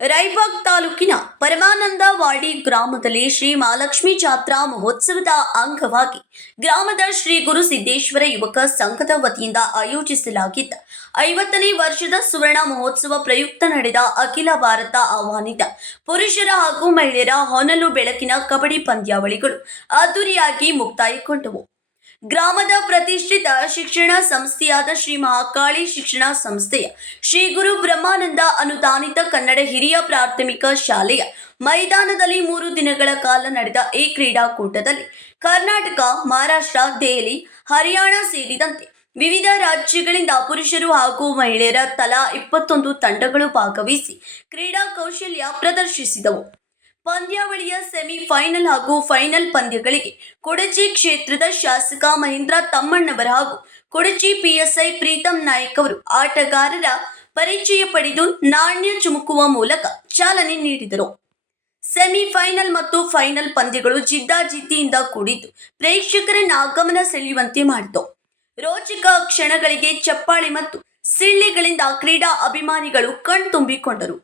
ರಾಯಬಾಗ್ ತಾಲೂಕಿನ ಪರಮಾನಂದವಾಡಿ ಗ್ರಾಮದಲ್ಲಿ ಶ್ರೀ ಮಹಾಲಕ್ಷ್ಮಿ ಜಾತ್ರಾ ಮಹೋತ್ಸವದ ಅಂಗವಾಗಿ ಗ್ರಾಮದ ಶ್ರೀ ಗುರು ಸಿದ್ದೇಶ್ವರ ಯುವಕ ಸಂಘದ ವತಿಯಿಂದ ಆಯೋಜಿಸಲಾಗಿದ್ದ 50ನೇ ವರ್ಷದ ಸುವರ್ಣ ಮಹೋತ್ಸವ ಪ್ರಯುಕ್ತ ನಡೆದ ಅಖಿಲ ಭಾರತ ಆಹ್ವಾನಿತ ಪುರುಷರ ಹಾಗೂ ಮಹಿಳೆಯರ ಹೊನಲು ಬೆಳಕಿನ ಕಬಡ್ಡಿ ಪಂದ್ಯಾವಳಿಗಳು ಅದ್ದೂರಿಯಾಗಿ ಮುಕ್ತಾಯಗೊಂಡವು. ಗ್ರಾಮದ ಪ್ರತಿಷ್ಠಿತ ಶಿಕ್ಷಣ ಸಂಸ್ಥೆಯಾದ ಶ್ರೀ ಮಹಾಕಾಳಿ ಶಿಕ್ಷಣ ಸಂಸ್ಥೆಯ ಶ್ರೀ ಗುರು ಬ್ರಹ್ಮಾನಂದ ಅನುದಾನಿತ ಕನ್ನಡ ಹಿರಿಯ ಪ್ರಾಥಮಿಕ ಶಾಲೆಯ ಮೈದಾನದಲ್ಲಿ 3 ದಿನಗಳ ಕಾಲ ನಡೆದ ಈ ಕ್ರೀಡಾಕೂಟದಲ್ಲಿ ಕರ್ನಾಟಕ, ಮಹಾರಾಷ್ಟ್ರ, ದೆಹಲಿ, ಹರಿಯಾಣ ಸೇರಿದಂತೆ ವಿವಿಧ ರಾಜ್ಯಗಳಿಂದ ಪುರುಷರು ಹಾಗೂ ಮಹಿಳೆಯರ ತಲಾ 21 ತಂಡಗಳು ಭಾಗವಹಿಸಿ ಕ್ರೀಡಾ ಕೌಶಲ್ಯ ಪ್ರದರ್ಶಿಸಿದವು. ಪಂದ್ಯಾವಳಿಯ ಸೆಮಿಫೈನಲ್ ಹಾಗೂ ಫೈನಲ್ ಪಂದ್ಯಗಳಿಗೆ ಕೊಡಚಿ ಕ್ಷೇತ್ರದ ಶಾಸಕ ಮಹೇಂದ್ರ ತಮ್ಮಣ್ಣವರ ಹಾಗೂ ಕೊಡಚಿ ಪಿಎಸ್ಐ ಪ್ರೀತಂ ನಾಯಕ್ ಅವರು ಆಟಗಾರರ ಪರಿಚಯ ಪಡೆದು ನಾಣ್ಯ ಚುಮುಕುವ ಮೂಲಕ ಚಾಲನೆ ನೀಡಿದರು. ಸೆಮಿಫೈನಲ್ ಮತ್ತು ಫೈನಲ್ ಪಂದ್ಯಗಳು ಜಿದ್ದಾಜಿದ್ದಿಯಿಂದ ಕೂಡಿದ್ದು ಪ್ರೇಕ್ಷಕರನ್ನ ಗಮನ ಸೆಳೆಯುವಂತೆ ಮಾಡಿತು. ರೋಚಕ ಕ್ಷಣಗಳಿಗೆ ಚಪ್ಪಾಳೆ ಮತ್ತು ಸಿಳ್ಳೆಗಳಿಂದ ಕ್ರೀಡಾ ಅಭಿಮಾನಿಗಳು ಕಣ್ತುಂಬಿಕೊಂಡರು.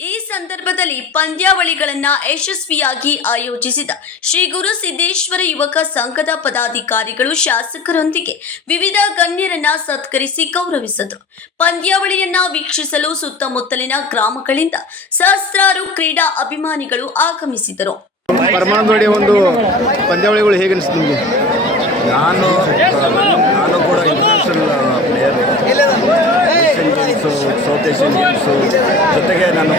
ಈ ಸಂದರ್ಭದಲ್ಲಿ ಪಂದ್ಯಾವಳಿಗಳನ್ನು ಯಶಸ್ವಿಯಾಗಿ ಆಯೋಜಿಸಿದ ಶ್ರೀ ಗುರು ಸಿದ್ದೇಶ್ವರ ಯುವಕ ಸಂಘದ ಪದಾಧಿಕಾರಿಗಳು ಶಾಸಕರೊಂದಿಗೆ ವಿವಿಧ ಗಣ್ಯರನ್ನ ಸತ್ಕರಿಸಿ ಗೌರವಿಸಿದರು. ಪಂದ್ಯಾವಳಿಯನ್ನ ವೀಕ್ಷಿಸಲು ಸುತ್ತಮುತ್ತಲಿನ ಗ್ರಾಮಗಳಿಂದ ಸಹಸ್ರಾರು ಕ್ರೀಡಾ ಅಭಿಮಾನಿಗಳು ಆಗಮಿಸಿದರು. ಪರಮಾನಂದವಾಡಿ ಒಂದು ಪಂದ್ಯಾವಳಿಗಳು ಹೇಗೆ ಅನಿಸ್ತು ನಿಮಗೆ? ನಾನು ಕೂಡ international player, Asian games, south Asian games, ಜೊತೆಗೆ ನಾನು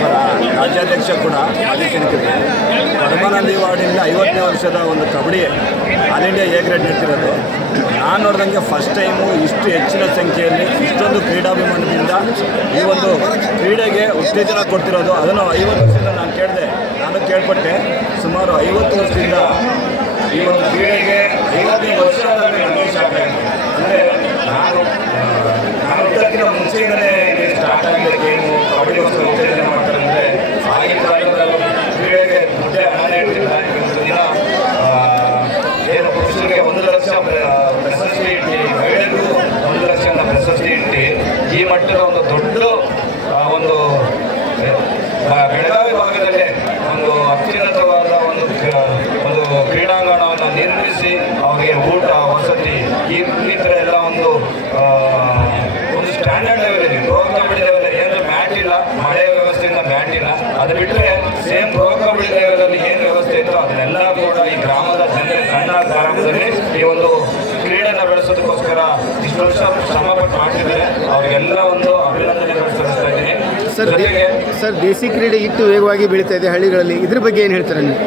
ರಾಜ್ಯಾಧ್ಯಕ್ಷ ಕೂಡ ಮಾಜಿ ಸೈನಿಕರಿಗೆ. ಪರಮಾನಂದವಾಡಿಯಿಂದ 50ನೇ ವರ್ಷದ ಒಂದು kabaddi all India A grade ನಡೀತಿರೋದು. ನಾನು ನೋಡಿದಂಗೆ ಫಸ್ಟ್ ಟೈಮು ಇಷ್ಟು ಹೆಚ್ಚಿನ ಸಂಖ್ಯೆಯಲ್ಲಿ ಇಷ್ಟೊಂದು ಕ್ರೀಡಾಭಿಮಾನದಿಂದ ಈ ಒಂದು ಕ್ರೀಡೆಗೆ ಉತ್ತೇಜನ ಕೊಡ್ತಿರೋದು. ಅದನ್ನು 50 ವರ್ಷದಿಂದ ನಾನು ಕೇಳ್ಪಟ್ಟೆ. ಸುಮಾರು 50 ವರ್ಷದಿಂದ ಈ ಒಂದು ಕ್ರೀಡೆಗೆ 50ನೇ ವರ್ಷ ನನಗೆ ಸ್ಟಾರ್ಟ್ ಆಗಿದೆ. ಅಂದರೆ ನಾನು ಇದಕ್ಕಿಂತ ಮುಂಚೆಯಿಂದಲೇ ಸ್ಟಾರ್ಟ್ ಆಗಿದೆ ಗೇಮು. ಕಬಡ್ಡಿಗೋಸ್ಕರ ಉತ್ತೇಜನ ಮಾಡ್ತಾರೆ. ಅಂದರೆ ಆಗಿನ ಕಾಲದಲ್ಲಿ ಕ್ರೀಡೆಗೆ ಮುದ್ದೆ ಹಣನೇ ಇಟ್ಟಿಲ್ಲ. ಇವತ್ತಿನ ಏನು ಪುರುಷರಿಗೆ 1 ಲಕ್ಷ ಪ್ರಶಸ್ತಿ ಇಟ್ಟು, ಮಹಿಳೆಗೂ 1 ಲಕ್ಷ ಪ್ರಶಸ್ತಿ ಇಟ್ಟು ಈ ಮಟ್ಟದ ಒಂದು ದೊಡ್ಡ ಒಂದು ಬೆಳಗಾವಿ ಭಾಗದಲ್ಲೇ ಒಂದು ಅತ್ಯುನ್ನತವಾದ ಒಂದು ಕ್ರೀಡಾಂಗಣವನ್ನು ನಿರ್ಮಿಸಿ ಅವರಿಗೆ ಊಟ, ವಸತಿ ಈ ಥರ ಎಲ್ಲ ಒಂದು ಸ್ಟ್ಯಾಂಡರ್ಡ್ ಲೆವೆಲ್ ಇದೆ. ಪ್ರೋ ಕಬಡ್ಡಿ ಲೆವೆಲ್ ಏನು ಮ್ಯಾಟ್ ಇಲ್ಲ, ಮಳೆ ವ್ಯವಸ್ಥೆಯಿಂದ ಮ್ಯಾಟ್ ಇಲ್ಲ. ಅದು ಬಿಟ್ಟರೆ ಸೇಮ್ ಪ್ರೋ ಕಬಡ್ಡಿ ಲೆವೆಲಲ್ಲಿ ಏನು ವ್ಯವಸ್ಥೆ ಇತ್ತು ಅದನ್ನೆಲ್ಲ ಕೂಡ ಈ ಗ್ರಾಮದ ಜನರ ಸಣ್ಣ ಗ್ರಾಮದಲ್ಲಿ ಈ ಒಂದು ಕ್ರೀಡೆಯನ್ನು ಬೆಳೆಸೋದಕ್ಕೋಸ್ಕರ ಇಷ್ಟು ವರ್ಷ ಶ್ರಮಪಟ್ಟು ಮಾಡ್ತಿದ್ದಾರೆ. ಅವರಿಗೆಲ್ಲ ಒಂದು ಅಭಿನಂದನೆಗಳು ಸಲ್ಲಿಸ್ತಾ ಇದ್ದೀನಿ. ಸರ್, ದೇಸಿ ಕ್ರೀಡೆ ಇಟ್ಟು ವೇಗವಾಗಿ ಬೆಳೀತಾ ಇದೆ ಹಳ್ಳಿಗಳಲ್ಲಿ. ಇದ್ರ ಬಗ್ಗೆ ಏನು ಹೇಳ್ತಾರೆ ನೀವು?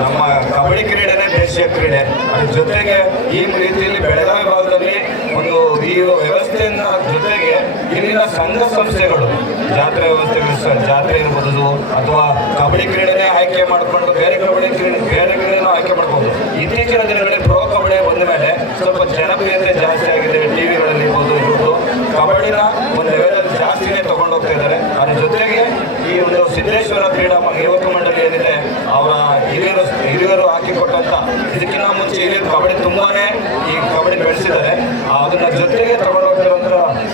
ನಮ್ಮ ಕಬಡ್ಡಿ ಕ್ರೀಡೆನೇ ದೇಶೀಯ ಕ್ರೀಡೆ. ಅದ್ರ ಜೊತೆಗೆ ಈ ರೀತಿಯಲ್ಲಿ ಬೆಳಗಾವಿ ಭಾಗದಲ್ಲಿ ಒಂದು ಈ ವ್ಯವಸ್ಥೆಯಿಂದ ಜೊತೆಗೆ ಇಲ್ಲಿನ ಸಂಘ ಸಂಸ್ಥೆಗಳು ಜಾತ್ರೆ ಇರ್ಬೋದು ಅಥವಾ ಕಬಡ್ಡಿ ಕ್ರೀಡೆನೇ ಆಯ್ಕೆ ಮಾಡಿಕೊಂಡು ಬೇರೆ ಕ್ರೀಡೆನೂ ಆಯ್ಕೆ ಮಾಡ್ಬೋದು. ಇತ್ತೀಚಿನ ದಿನಗಳಲ್ಲಿ ಪ್ರೋ ಕಬಡ್ಡಿ ಬಂದ ಮೇಲೆ ಸ್ವಲ್ಪ ಜನಪ್ರಿಯತೆ ಜಾಸ್ತಿ ಆಗಿದೆ. ಟಿವಿಗಳಲ್ಲಿ ಇರ್ಬೋದು ಕಬಡ್ಡಿನ ಒಂದು ಲೆವೆಲಲ್ಲಿ ಜಾಸ್ತಿನೇ ತಗೊಂಡು ಹೋಗ್ತಾ ಇದ್ದಾರೆ. ಅದ್ರ ಜೊತೆಗೆ ಈ ಒಂದು ಸಿದ್ದೇಶ್ವರ ಕ್ರೀಡಾ ಯುವಕ ಮಂಡಳಿ ಏನಿದೆ ಅವರ ಹಿರಿಯರು ಹಾಕಿಕೊಟ್ಟಂತ ಇದಕ್ಕಿಂತ ಮುಂಚೆ ಹಿರಿಯರು ಕಬಡ್ಡಿ ತುಂಬಾನೇ ಈ ಕಬಡ್ಡಿ ಬೆಳೆಸಿದ್ದಾರೆ. ಅದನ್ನ ಜೊತೆಗೆ ತಗೊಂಡು ಹೋಗ್ತಿರೋಂಥ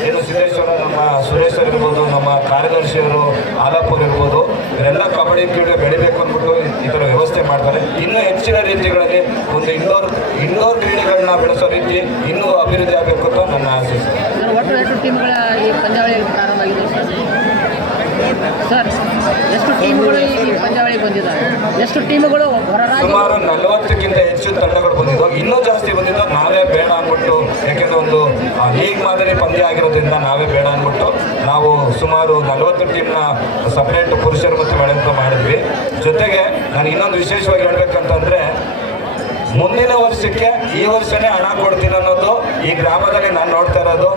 ಏನು ಸಿದ್ದೇಶ್ವರ, ನಮ್ಮ ಸುರೇಶ್ವರ್ ಇರ್ಬೋದು, ನಮ್ಮ ಕಾರ್ಯದರ್ಶಿಯವರು ಆಲಾಪುರ್ ಇರ್ಬೋದು, ಇವರೆಲ್ಲ ಕಬಡ್ಡಿ ಕ್ರೀಡೆ ಬೆಳಿಬೇಕು ಅಂದ್ಬಿಟ್ಟು ಈ ಥರ ವ್ಯವಸ್ಥೆ ಮಾಡ್ತಾರೆ. ಇನ್ನೂ ಹೆಚ್ಚಿನ ರೀತಿಗಳಲ್ಲಿ ಒಂದು ಇಂಡೋರ್ ಕ್ರೀಡೆಗಳನ್ನ ಬೆಳೆಸೋ ರೀತಿ ಇನ್ನೂ ಅಭಿವೃದ್ಧಿ ಆಗಬೇಕು ಅಂತ ನನ್ನ ಆಸೆ. ಎಷ್ಟು ಟೀಮ್ಗಳ ಈ ಪಂದ್ಯಾವಳಿ ಪ್ರಾರಂಭ ಆಗಿದೆ ಸರ್? ಎಷ್ಟು ಟೀಮ್ಗಳು ಈ ಪಂದ್ಯಾವಳಿಗೆ ಬಂದಿದ್ದಾವೆ? ಎಷ್ಟು ಟೀಮ್ಗಳು ಸುಮಾರು 40ಕ್ಕಿಂತ ಹೆಚ್ಚು ತಂಡಗಳು ಬಂದಿದ್ದು, ಇನ್ನೂ ಜಾಸ್ತಿ ಬಂದಿದ್ದು. ನಾವೇ ಬೇಡ ಅಂದ್ಬಿಟ್ಟು, ಯಾಕೆಂದ್ರೆ ಒಂದು ಲೀಗ್ ಮಾದರಿ ಪಂದ್ಯ ಆಗಿರೋದ್ರಿಂದ ನಾವೇ ಬೇಡ ಅಂದ್ಬಿಟ್ಟು ನಾವು ಸುಮಾರು 40 ಟೀಮ್ನ ಸಪ್ರೇಟ್ ಪುರುಷರು ಮತ್ತು ಮಹಿಳೆಯರು ಮಾಡಿದ್ವಿ. ಜೊತೆಗೆ ನಾನು ಇನ್ನೊಂದು ವಿಶೇಷವಾಗಿ ಹೇಳ್ಬೇಕಂತಂದ್ರೆ, ಮುಂದಿನ ವರ್ಷಕ್ಕೆ ಈ ವರ್ಷನೇ ಹಣ ಕೊಡ್ತೀನಿ ಅನ್ನೋದು ಈ ಗ್ರಾಮದಲ್ಲಿ ನಾನು ನೋಡ್ತಾ ಇರೋದು.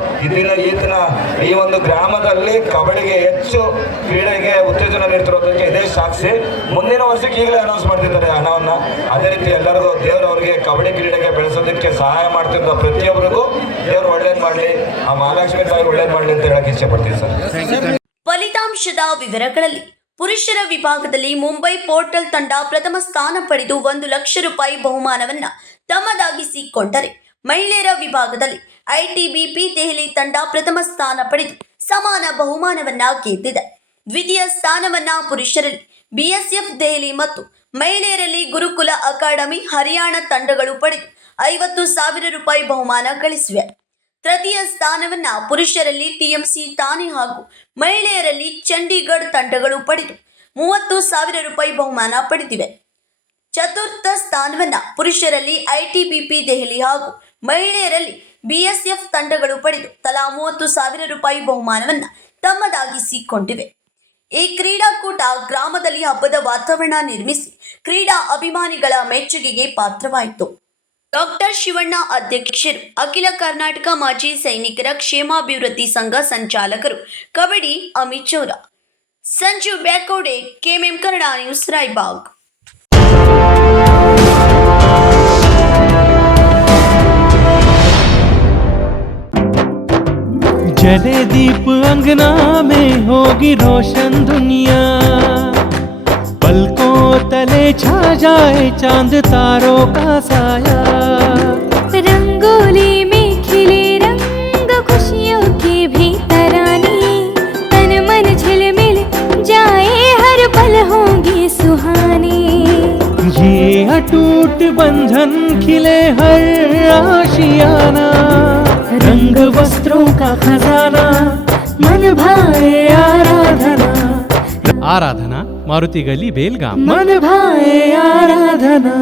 ಈ ಒಂದು ಗ್ರಾಮದಲ್ಲಿ ಕಬಡ್ಡಿಗೆ ಹೆಚ್ಚು ಕ್ರೀಡೆಗೆ ಉತ್ತೇಜನ ನೀಡ್ತಿರೋದಕ್ಕೆ ಇದೇ ಸಾಕ್ಷಿ. ಮುಂದಿನ ವರ್ಷಕ್ಕೆ ಈಗಲೇ ಅನೌನ್ಸ್ ಮಾಡ್ತಿದ್ದಾರೆ ಹಣವನ್ನು. ಅದೇ ರೀತಿ ಎಲ್ಲರಿಗೂ ದೇವರವರಿಗೆ ಕಬಡ್ಡಿ ಕ್ರೀಡೆಗೆ ಬೆಳೆಸೋದಕ್ಕೆ ಸಹಾಯ ಮಾಡ್ತಿರೋ ಪ್ರತಿಯೊಬ್ಬರಿಗೂ ದೇವರು ಒಳ್ಳೇದು ಮಾಡಲಿ, ಆ ಮಹಾಲಕ್ಷ್ಮಿ ತಾಯಿ ಒಳ್ಳೇದು ಮಾಡಲಿ ಅಂತ ಹೇಳಕ್ಕೆ ಇಷ್ಟಪಡ್ತೀನಿ ಸರ್. ಫಲಿತಾಂಶದ ವಿವರಗಳಲ್ಲಿ ಪುರುಷರ ವಿಭಾಗದಲ್ಲಿ ಮುಂಬೈ ಪೋರ್ಟಲ್ ತಂಡ ಪ್ರಥಮ ಸ್ಥಾನ ಪಡೆದು 1 ಲಕ್ಷ ರೂಪಾಯಿ ಬಹುಮಾನವನ್ನ ತಮ್ಮದಾಗಿಸಿಕೊಂಡರೆ, ಮಹಿಳೆಯರ ವಿಭಾಗದಲ್ಲಿ ಐಟಿಬಿಪಿ ದೆಹಲಿ ತಂಡ ಪ್ರಥಮ ಸ್ಥಾನ ಪಡೆದು ಸಮಾನ ಬಹುಮಾನವನ್ನ ಗೆದ್ದಿದೆ. ದ್ವಿತೀಯ ಸ್ಥಾನವನ್ನ ಪುರುಷರಲ್ಲಿ ಬಿಎಸ್ಎಫ್ ದೆಹಲಿ ಮತ್ತು ಮಹಿಳೆಯರಲ್ಲಿ ಗುರುಕುಲ ಅಕಾಡೆಮಿ ಹರಿಯಾಣ ತಂಡಗಳು ಪಡೆದು 50,000 ರೂಪಾಯಿ ಬಹುಮಾನ ಗಳಿಸಿವೆ. ತೃತೀಯ ಸ್ಥಾನವನ್ನ ಪುರುಷರಲ್ಲಿ ಟಿಎಂಸಿ ಥಾನೆ ಹಾಗೂ ಮಹಿಳೆಯರಲ್ಲಿ ಚಂಡೀಗಢ ತಂಡಗಳು ಪಡೆದು 30,000 ರೂಪಾಯಿ ಬಹುಮಾನ ಪಡೆದಿವೆ. ಚತುರ್ಥ ಸ್ಥಾನವನ್ನ ಪುರುಷರಲ್ಲಿ ಐಟಿಬಿಪಿ ದೆಹಲಿ ಹಾಗೂ ಮಹಿಳೆಯರಲ್ಲಿ ಬಿಎಸ್ಎಫ್ ತಂಡಗಳು ಪಡೆದು ತಲಾ 30,000 ರೂಪಾಯಿ ಬಹುಮಾನವನ್ನ ತಮ್ಮದಾಗಿಸಿಕೊಂಡಿವೆ. ಈ ಕ್ರೀಡಾಕೂಟ ಗ್ರಾಮದಲ್ಲಿ ಹಬ್ಬದ ವಾತಾವರಣ ನಿರ್ಮಿಸಿ ಕ್ರೀಡಾ ಅಭಿಮಾನಿಗಳ ಮೆಚ್ಚುಗೆಗೆ ಪಾತ್ರವಾಯಿತು. ಡಾಕ್ಟರ್ ಶಿವಣ್ಣ ಅಧ್ಯಕ್ಷರು, ಅಖಿಲ ಕರ್ನಾಟಕ ಮಾಜಿ ಸೈನಿಕರ ಕ್ಷೇಮಾಭಿವೃದ್ಧಿ ಸಂಘ ಸಂಚಾಲಕರು, ಕಬಡ್ಡಿ ಅಮಿತ್ ಚೌರ, ಸಂಜು ಬ್ಯಾಕೋಡೆ, ಕೆಎಂಎಂ ಕನ್ನಡ ನ್ಯೂಸ್, ರಾಯಬಾಗ್. जले दीप अंगना में होगी रोशन दुनिया, पलकों तले छा जाए चांद तारों का साया, रंगोली में खिले रंग खुशियों के भी तराने, तन मन झिलमिल जाए हर पल होंगे सुहाने, ये अटूट बंधन खिले हर आशियाना, रंग वस्त्रों का खजाना, मन भाए आराधना, आराधना मारुति गली बेलगाम, मन भाए आराधना.